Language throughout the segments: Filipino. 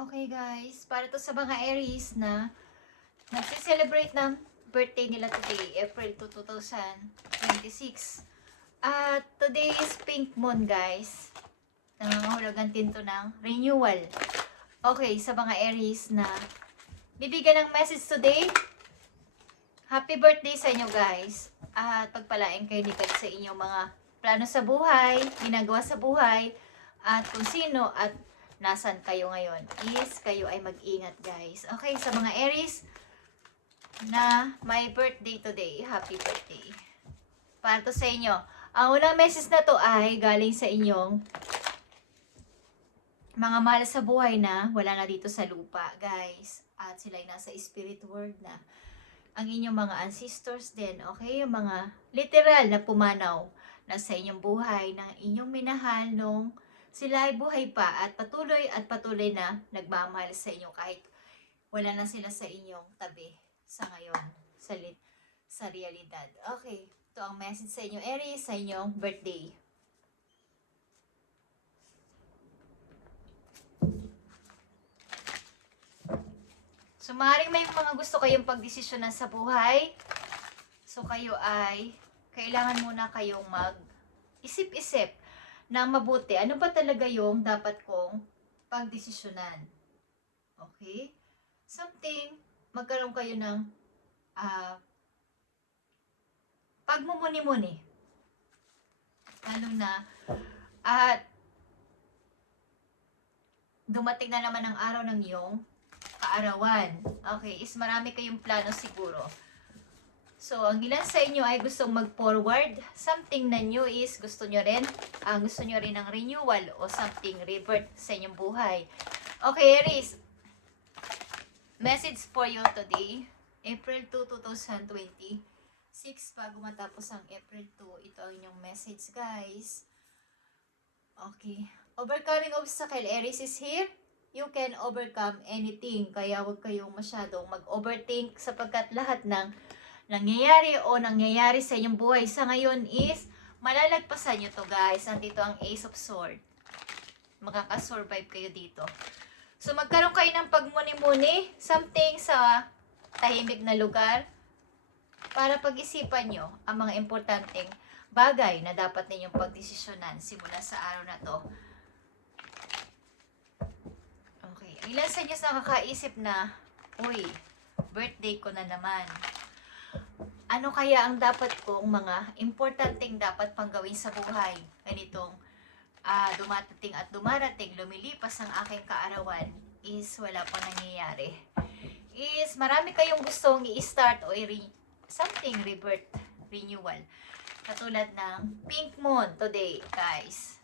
Okay guys, para to sa mga Aries na nagse-celebrate ng birthday nila today, April 2, 2026. At today is Pink Moon guys. Nangangahulugan din to ng renewal. Okay, sa mga Aries na bibigyan ng message today, happy birthday sa inyo guys. At pagpalain kayo dikit sa inyong mga plano sa buhay, ginagawa sa buhay, at kung sino at nasan kayo ngayon is kayo ay mag-ingat guys. Okay, sa mga Aries na may birthday today, happy birthday. Para to sa inyo. Ang unang message na to ay galing sa inyong mga mahal sa buhay na wala na dito sa lupa guys. At sila ay nasa spirit world na. Ang inyong mga ancestors din, okay? Yung mga literal na pumanaw na sa inyong buhay, ng inyong minahal nung sila ay buhay pa at patuloy na nagmamahal sa inyo kahit wala na sila sa inyong tabi sa ngayon, sa realidad. Okay, ito ang message sa inyo Aries, sa inyong birthday. So, maaaring may mga gusto kayong pagdesisyonan sa buhay. So, kayo ay kailangan muna kayong mag-isip-isip ng mabuti. Ano ba talaga yung dapat kong pagdesisyonan? Okay? Something, magkaroon kayo ng pagmumuni-muni. Lalo na, at dumating na naman ang araw ng iyong kaarawan. Okay, is marami kayong plano siguro. So, ang ilan sa inyo ay gustong mag-forward. Something na new is gusto nyo rin ng renewal o something revert sa inyong buhay. Okay, Aries. Message for you today, April 2, 2026. Bago matapos ang April 2, ito ang inyong message, guys. Okay. Overcoming obstacle, Aries is here. You can overcome anything. Kaya huwag kayong masyadong mag-overthink sapagkat lahat ng nangyayari sa inyong buhay sa ngayon is malalagpasan nyo to guys. Nandito ang Ace of Swords. Makakasurvive kayo dito. So magkaroon kayo ng pagmuni-muni, something sa tahimik na lugar para pag-isipan nyo ang mga importanteng bagay na dapat ninyong pagdesisyonan simula sa araw na to. Okay, ilan sa inyo nakakaisip na, uy, birthday ko na naman. Ano kaya ang dapat kong mga importanteng dapat pang gawin sa buhay? Ganitong dumarating, lumilipas ang aking kaarawan is wala pang nangyayari. Is marami kayong gustong i-start o something rebirth, renewal. Katulad ng Pink Moon today, guys.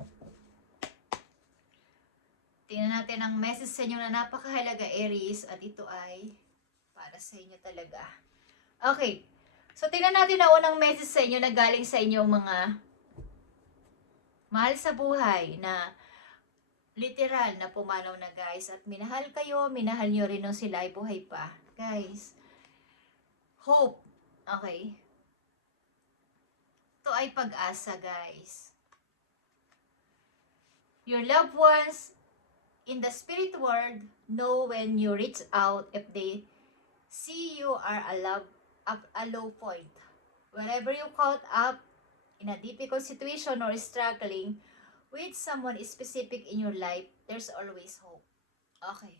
Tingnan natin ang message sa inyo na napakahalaga, Aries, at ito ay para sa inyo talaga. Okay. So, tingnan natin ang unang message sa inyo na galing sa inyong mga mahal sa buhay na literal na pumanaw na guys. At minahal kayo, minahal nyo rin nung sila ay buhay pa. Guys, hope. Okay. Ito ay pag-asa guys. Your loved ones in the spirit world know when you reach out if they see you are a low point. Wherever you caught up in a difficult situation or struggling with someone specific in your life, there's always hope. Okay.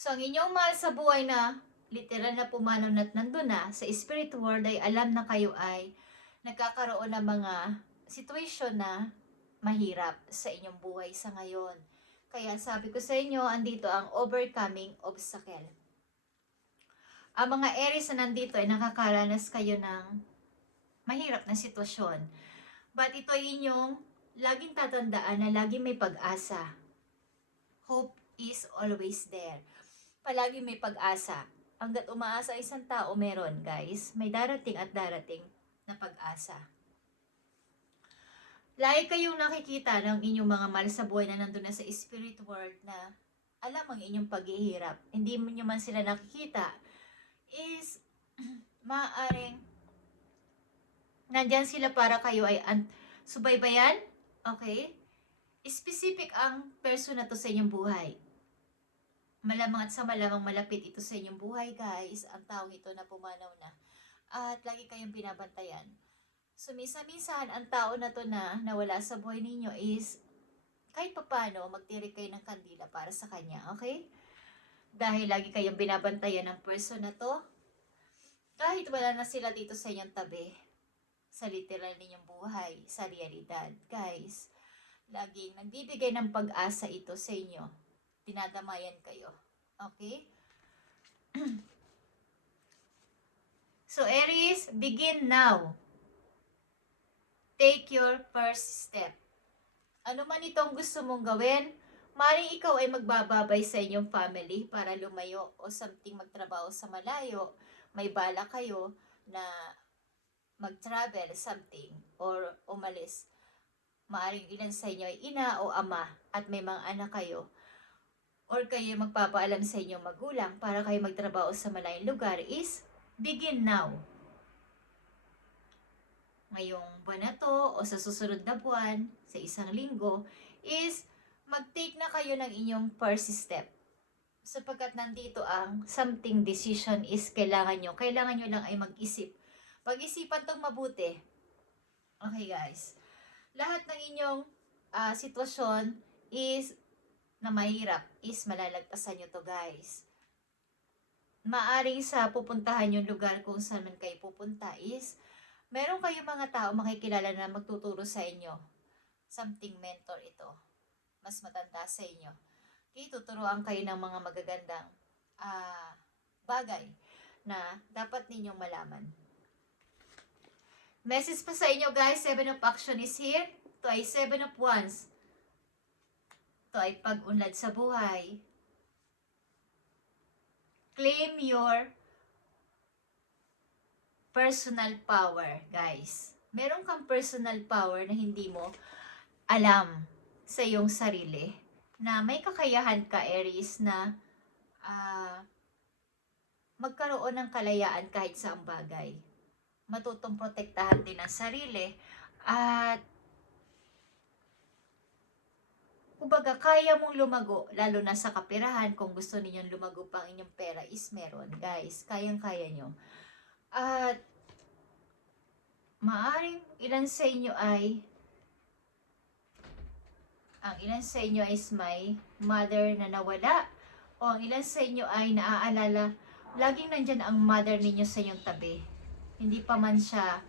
So, ang inyong mahal sa buhay na literal na pumanaw at nandun na sa spirit world ay alam na kayo ay nagkakaroon ng mga situation na mahirap sa inyong buhay sa ngayon. Kaya sabi ko sa inyo, andito ang overcoming obstacle. Ang mga Aries na nandito ay nakakaranas kayo ng mahirap na sitwasyon. But ito ay inyong laging tatandaan na laging may pag-asa. Hope is always there. Palaging may pag-asa. Hanggat umaasa isang tao, meron guys. May darating at darating na pag-asa. Lagi kayong nakikita ng inyong mga mahal sa buhay na nandun na sa spirit world na alam ang inyong paghihirap. Hindi nyo man sila nakikita is maaaring nandyan sila para kayo ay subaybayan, okay? Specific ang person na to sa inyong buhay. Malamang at sa malamang malapit ito sa inyong buhay, guys. Ang taong ito na pumanaw na. At lagi kayong binabantayan. So, minsan-minsan, ang tao na to na nawala sa buhay ninyo is kahit papano, magtirik kayo ng kandila para sa kanya, okay? Dahil lagi kayong binabantayan ng person na to, kahit wala na sila dito sa inyong tabi, sa literal ninyong buhay, sa realidad, guys, laging nagbibigay ng pag-asa ito sa inyo. Dinadamayan kayo. Okay? So, Aries, begin now. Take your first step. Ano man itong gusto mong gawin, maaaring ikaw ay magbababay sa inyong family para lumayo o something magtrabaho sa malayo. May bala kayo na mag-travel something or umalis. Maaaring ilan sa inyo ay ina o ama at may mga anak kayo. Or kayo magpapaalam sa inyong magulang para kayo magtrabaho sa malayong lugar is begin now. Ngayong buwan na to o sa susunod na buwan, sa isang linggo, is mag-take na kayo ng inyong first step. Sapagkat nandito ang something decision is kailangan nyo lang ay mag-isip. Pag-isipan tong mabuti. Okay guys. Lahat ng inyong sitwasyon is na mahirap is malalagpasan nyo to guys. Maaring sa pupuntahan yung lugar kung saan man kayo pupunta is meron kayong mga tao makikilala na magtuturo sa inyo. Something mentor ito. Mas matanda sa inyo. Okay, tuturuan kayo ng mga magagandang bagay na dapat ninyong malaman. Message pa sa inyo guys, 7 of action is here. Ito ay 7 of wands. Ito ay pag-unlad sa buhay. Claim your personal power, guys. Meron kang personal power na hindi mo alam sa iyong sarili. Na may kakayahan ka, Aries, na magkaroon ng kalayaan kahit saang bagay. Matutong protektahan din ang sarili. At kumbaga, kaya mong lumago, lalo na sa kapirahan. Kung gusto ninyong lumago pang inyong pera is meron, guys. Kayang-kaya nyo. At maaring ilan sa inyo ay is may mother na nawala o ang ilan sa inyo ay naaalala laging nandyan ang mother ninyo sa inyong tabi. Hindi pa man siya,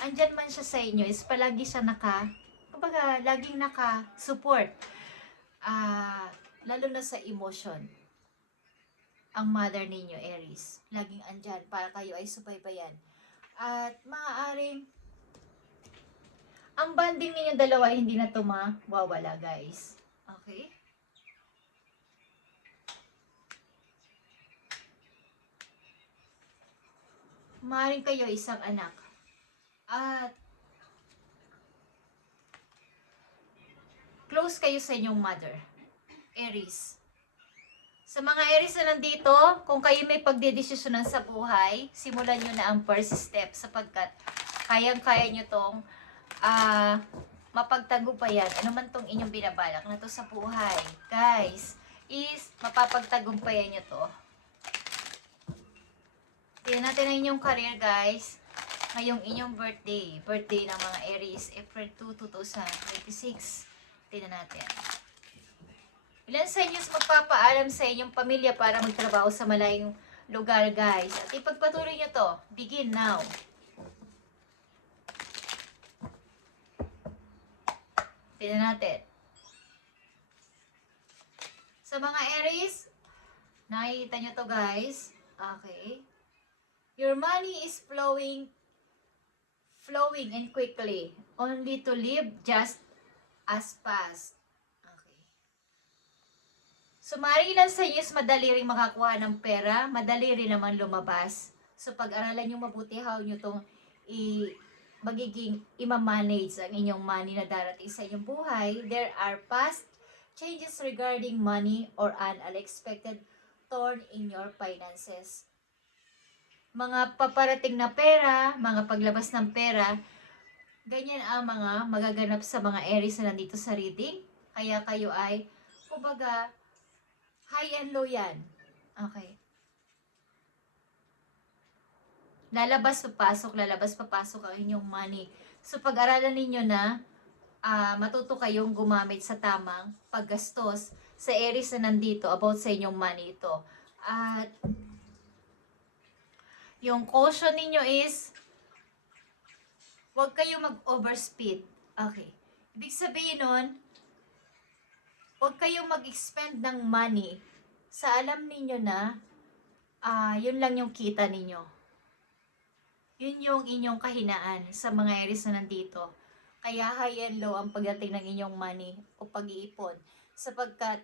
andyan man siya sa inyo is palagi siya kumbaga laging naka-support, lalo na sa emotion. Ang mother ninyo, Aries, laging andyan para kayo ay subaybayan. At maaaring ang bonding ninyo dalawa hindi na ito mawawala, guys. Okay? Maaaring kayo isang anak. At close kayo sa inyong mother, Aries. Sa mga Aries na nandito, kung kayo may pagdedesisyonan sa buhay, simulan nyo na ang first step sapagkat kayang-kaya nyo tong mapagtagumpayan. Ano man tong inyong binabalak na to sa buhay, guys, is mapapagtagumpayan nyo to. Tingnan natin ang inyong career, guys. Ngayong inyong birthday ng mga Aries, April 2, 2026. Tingnan natin. Ilan sa inyo magpapaalam sa inyong pamilya para magtrabaho sa malayong lugar, guys? At ipagpatuloy nyo to. Begin now. Tingnan natin. Sa mga Aries, nakikita nyo to, guys. Okay. Your money is flowing and quickly. Only to live just as fast. So, marilan sa inyo is madali rin makakuha ng pera, madali rin naman lumabas. So, pag-aralan nyo mabuti how nyo itong magiging ima-manage ang inyong money na darating sa inyong buhay. There are past changes regarding money or an unexpected turn in your finances. Mga paparating na pera, mga paglabas ng pera, ganyan ang mga magaganap sa mga Aries na nandito sa reading. Kaya kayo ay, kumbaga, High and low yan. Okay. Lalabas, papasok ang inyong money. So, pag-aralan ninyo na matuto kayong gumamit sa tamang paggastos sa Aries na nandito about sa inyong money ito. At yung caution ninyo is huwag kayo mag-overspeed. Okay. Ibig sabihin nun, huwag kayong mag-expend ng money sa alam ninyo na yun lang yung kita ninyo. Yun yung inyong kahinaan sa mga Aries na nandito. Kaya high and low ang pagdating ng inyong money o pag-iipon. Sapagkat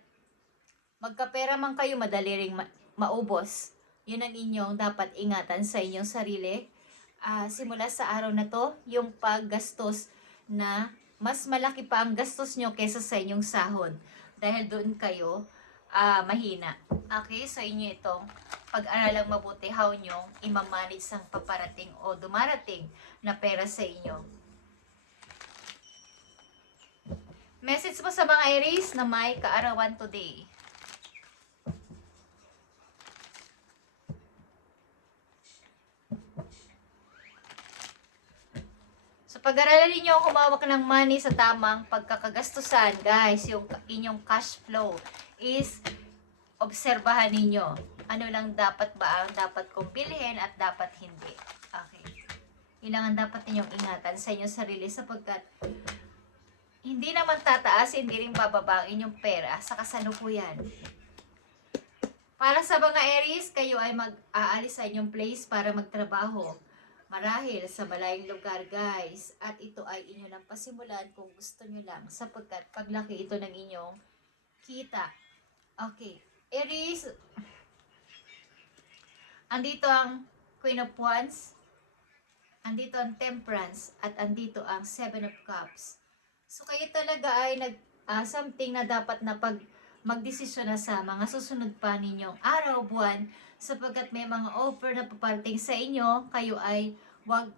magkapera man kayo, madali ring maubos. Yun ang inyong dapat ingatan sa inyong sarili. Simula sa araw na to, yung paggastos na mas malaki pa ang gastos nyo kesa sa inyong sahod. Dahil doon kayo mahina. Okay, so inyo itong pag-aralang mabuti how nyo imamanage ang paparating o dumarating na pera sa inyo. Message mo sa mga Aries na may kaarawan today. So, pag-aralan ninyo humawak ng money sa tamang pagkakagastusan, guys, yung inyong cash flow is obserbahan ninyo. Ano lang dapat ba ang dapat kong bilhin at dapat hindi. Okay. Yun lang ang dapat ninyong ingatan sa inyong sarili sapagkat hindi naman tataas, hindi rin bababa ang inyong pera sa kasalukuyan. Para sa mga Aries, kayo ay mag-aalis sa inyong place para magtrabaho. Marahil sa malayong lugar, guys. At ito ay inyo lang pasimulan kung gusto nyo lang sapagkat paglaki ito ng inyong kita. Okay. Aries, andito ang Queen of Wands, andito ang Temperance, at andito ang Seven of Cups. So, kayo talaga ay something na dapat na magdesisyon na sa mga susunod pa ninyong araw, buwan, sapagkat may mga offer na paparating sa inyo, kayo ay wag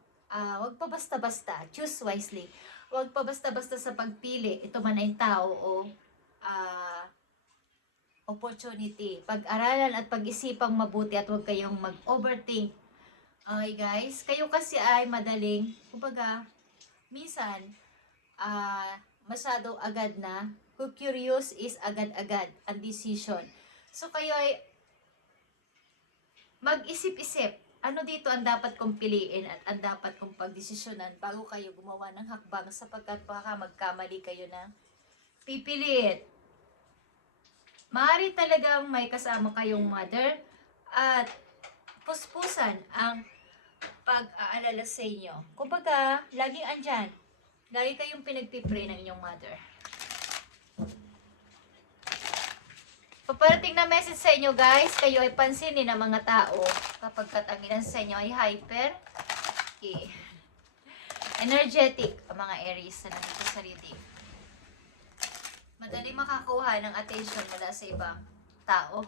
pa basta-basta, choose wisely. Wag pa basta-basta sa pagpili, ito man ay tao o opportunity. Pag-aralan at pag-isipang mabuti at huwag kayong mag-overthink. Okay guys, kayo kasi ay madaling, kumbaga, minsan, masyado agad na, kung curious is agad-agad ang decision. So kayo ay mag-isip-isip, ano dito ang dapat kong piliin at ang dapat kong pagdesisyonan bago kayo gumawa ng hakbang sapagkat baka magkamali kayo ng pipiliin. Maaari talagang may kasama kayong mother at puspusan ang pag-aalala sa inyo. Kumbaga, laging andyan. Lagi kayong pinagpipray ng inyong mother. Paparating na message sa inyo guys, kayo ay pansinin ng mga tao kapag katanginan sa inyo ay hyper, energetic ang mga Aries na nandito sa reading. Madali makakuha ng attention mula sa ibang tao.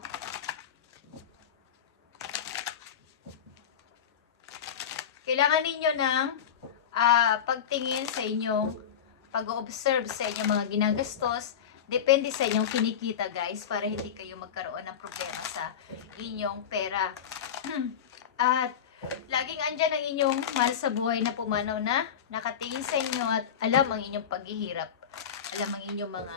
Kailangan ninyo ng pagtingin sa inyong pag-observe sa inyong mga ginagastos. Depende sa inyong kinikita guys para hindi kayo magkaroon ng problema sa inyong pera. At laging andyan ang inyong mahal sa buhay na pumanaw na nakatingin sa inyo at alam ang inyong paghihirap. Alam ang inyong mga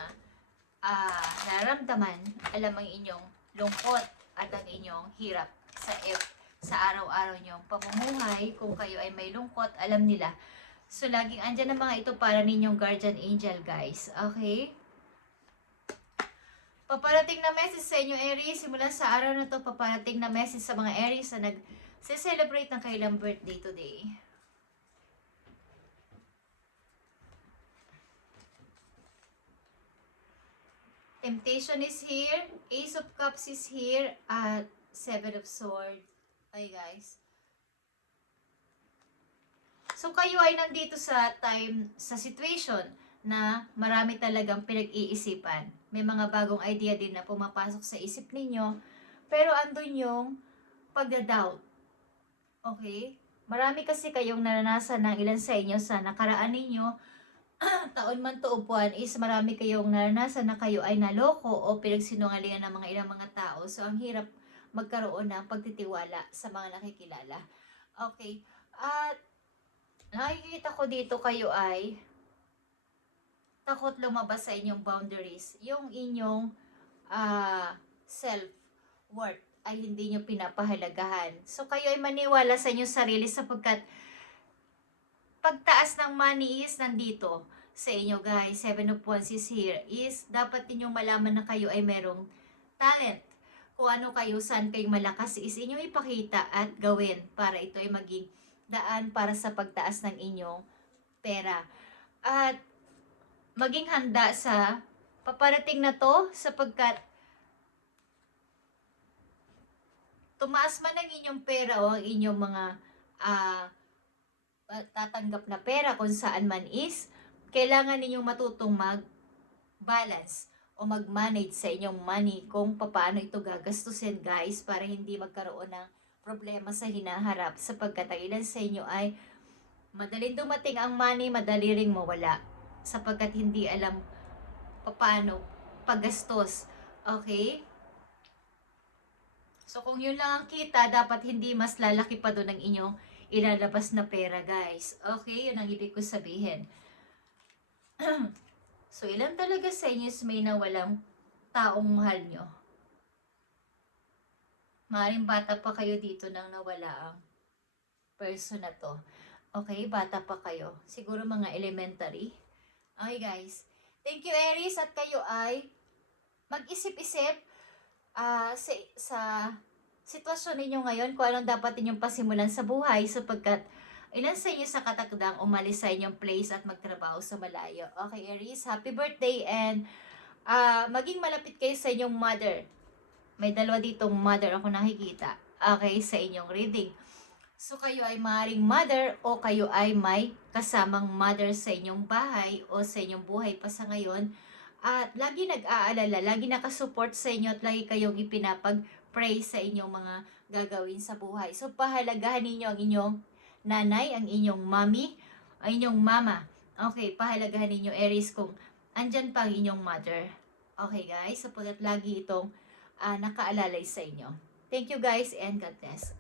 nararamdaman, alam ang inyong lungkot at ang inyong hirap sa araw-araw nyong pamumuhay. Kung kayo ay may lungkot, alam nila. So, laging andyan ang mga ito para ninyong guardian angel, guys. Okay? Paparating na message sa inyo, Aries. Simula sa araw na to, paparating na message sa mga Aries na nag-celebrate ng kailang birthday today. Temptation is here, Ace of Cups is here, at Seven of Swords. Ay guys. So kayo ay nandito sa situation na marami talagang pinag-iisipan. May mga bagong idea din na pumapasok sa isip ninyo, pero andun yung pagda-doubt. Okay? Marami kasi kayong naranasan ng ilan sa inyo sa nakaraan ninyo taon man to o buwan is marami kayong naranasan na kayo ay naloko o pinagsinungalingan ng mga ilang mga tao. So, ang hirap magkaroon ng pagtitiwala sa mga nakikilala. Okay. At nakikita ko dito kayo ay takot lumabas sa inyong boundaries. Yung inyong self-worth ay hindi nyo pinapahalagahan. So, kayo ay maniwala sa inyong sarili sapagkat pagtaas ng money is nandito sa inyo, guys. 7 of Wands is here. Is dapat ninyong malaman na kayo ay merong talent. Kung ano kayo, saan kayong malakas is inyong ipakita at gawin para ito ay maging daan para sa pagtaas ng inyong pera. At maging handa sa paparating na to sapagkat tumaas man ang inyong pera o ang inyong mga tatanggap na pera kung saan man is, kailangan ninyong matutong mag-balance o mag-manage sa inyong money kung paano ito gagastusin, guys, para hindi magkaroon ng problema sa hinaharap sapagkat ang ilan sa inyo ay madaling dumating ang money, madali ring mawala sapagkat hindi alam paano paggastos. Okay? So, kung yun lang ang kita, dapat hindi mas lalaki pa doon ang inyong ilalabas na pera, guys. Okay? Yun ang ibig ko sabihin. So, ilan talaga sa inyo is may nawalang taong mahal nyo? Maaaring bata pa kayo dito nang nawala ang person na to. Okay? Bata pa kayo. Siguro mga elementary. Okay, guys. Thank you, Aries. At kayo ay mag-isip-isip sa sitwasyon ninyo ngayon kung anong dapat ninyong pasimulan sa buhay sapagkat ilan sa inyo sa katakdang umalis sa inyong place at magtrabaho sa malayo. Okay, Aries, happy birthday and maging malapit kayo sa inyong mother. May dalawa ditong mother ako nakikita. Okay, sa inyong reading. So, kayo ay maaaring mother o kayo ay may kasamang mother sa inyong bahay o sa inyong buhay pa sa ngayon. At lagi nag-aalala, lagi nakasupport sa inyo at lagi kayong ipinapag-pray sa inyong mga gagawin sa buhay. So, pahalagahan ninyo ang inyong nanay, ang inyong mommy, ang inyong mama. Okay, pahalagahan ninyo, Aries, kung andyan pa ang inyong mother. Okay, guys, sapagkat lagi itong nakaalalay sa inyo. Thank you, guys, and God bless.